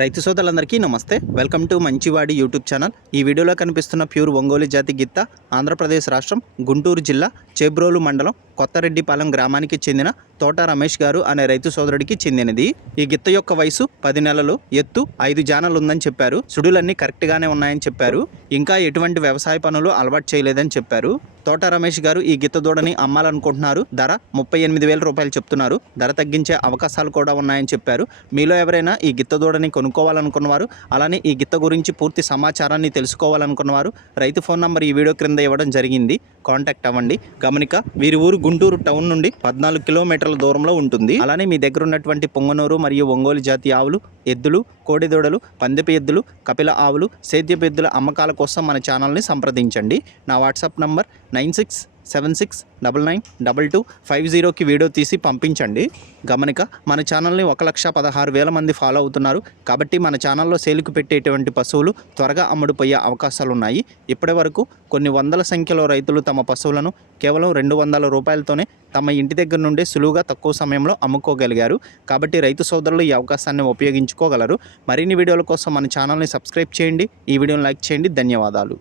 రైతు సోదరులందరికీ నమస్తే. Welcome to Manchivadi YouTube channel. ఈ వీడియోలో కనిపిస్తున్న ప్యూర్ ఒంగోలు జాతి గిత్త ఆంధ్రప్రదేశ్ రాష్ట్రం గుంటూరు జిల్లా చేబ్రోలు మండలం కొత్తరెడ్డిపాలెం గ్రామానికి చెందిన తోట రమేష్ గారు అనే రైతు సోదరుడికి చెందినది. ఈ గిత్త యొక్క వయసు 10 నెలలు, ఎత్తు 5 జానలు ఉందని చెప్పారు. సుడులన్నీ కరెక్ట్గానే ఉన్నాయని చెప్పారు. ఇంకా ఎటువంటి వ్యవసాయ పనులు అలవాటు చేయలేదని చెప్పారు. తోట రమేష్ గారు ఈ గిత్త దూడని అమ్మాలనుకుంటున్నారు. ధర 38,000 రూపాయలు చెప్తున్నారు. ధర తగ్గించే అవకాశాలు కూడా ఉన్నాయని చెప్పారు. మీలో ఎవరైనా ఈ గిత్త దూడని కొనుక్కోవాలనుకున్నవారు, అలానే ఈ గిత్త గురించి పూర్తి సమాచారాన్ని తెలుసుకోవాలనుకున్నవారు రైతు ఫోన్ నంబర్ ఈ వీడియో క్రింద ఇవ్వడం జరిగింది. కాంటాక్ట్ అవ్వండి. గమనిక, వీరి ఊరు గుంటూరు టౌన్ నుండి 14 కిలోమీటర్ల దూరంలో ఉంటుంది. అలానే మీ దగ్గర ఉన్నటువంటి పొంగనూరు మరియు ఒంగోలు జాతి ఆవులు, ఎద్దులు, కోడెదూడలు, పందెపు ఎద్దులు, కపిల ఆవులు, సేద్యపు ఎద్దుల అమ్మకాల కోసం మన ఛానల్ని సంప్రదించండి. నా వాట్సాప్ నంబర్ 9676992250కి వీడియో తీసి పంపించండి. గమనిక, మన ఛానల్ని 1,16,000 మంది ఫాలో అవుతున్నారు. కాబట్టి మన ఛానల్లో సేలుకు పెట్టేటువంటి పశువులు త్వరగా అమ్ముడుపోయే అవకాశాలు ఉన్నాయి. ఇప్పటి వరకు కొన్ని వందల సంఖ్యలో రైతులు తమ పశువులను కేవలం 200 రూపాయలతోనే తమ ఇంటి దగ్గర నుండి సులువుగా తక్కువ సమయంలో అమ్ముకోగలిగారు. కాబట్టి రైతు సోదరులు ఈ అవకాశాన్ని ఉపయోగించుకోగలరు. మరిన్ని వీడియోల కోసం మన ఛానల్ని సబ్స్క్రైబ్ చేయండి. ఈ వీడియోని లైక్ చేయండి. ధన్యవాదాలు.